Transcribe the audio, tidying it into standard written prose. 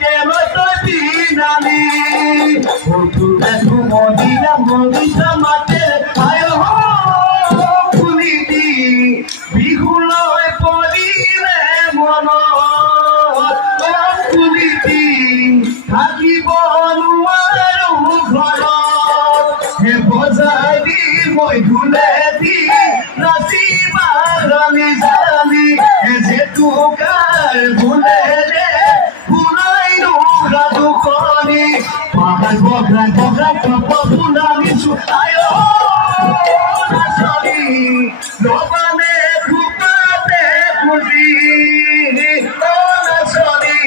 কেন তো দিনানি ওঠু দেখো মদিনা মদিনা মাতে আয় ফুলি দি বিহুলয় পরিলে মন ফুলি দি থাকিব নোৱাৰো ঘৰত হে বজাই মই ধুলে দি নাচিবা জানি জানি যে তোকাৰ ভুলে দে ফুলাই ৰাজু কণি পাহাৰ বগাই বগাই কপ ফুলানিছো আয় নাচনি নবানে খুপাতে খুজি নাচনি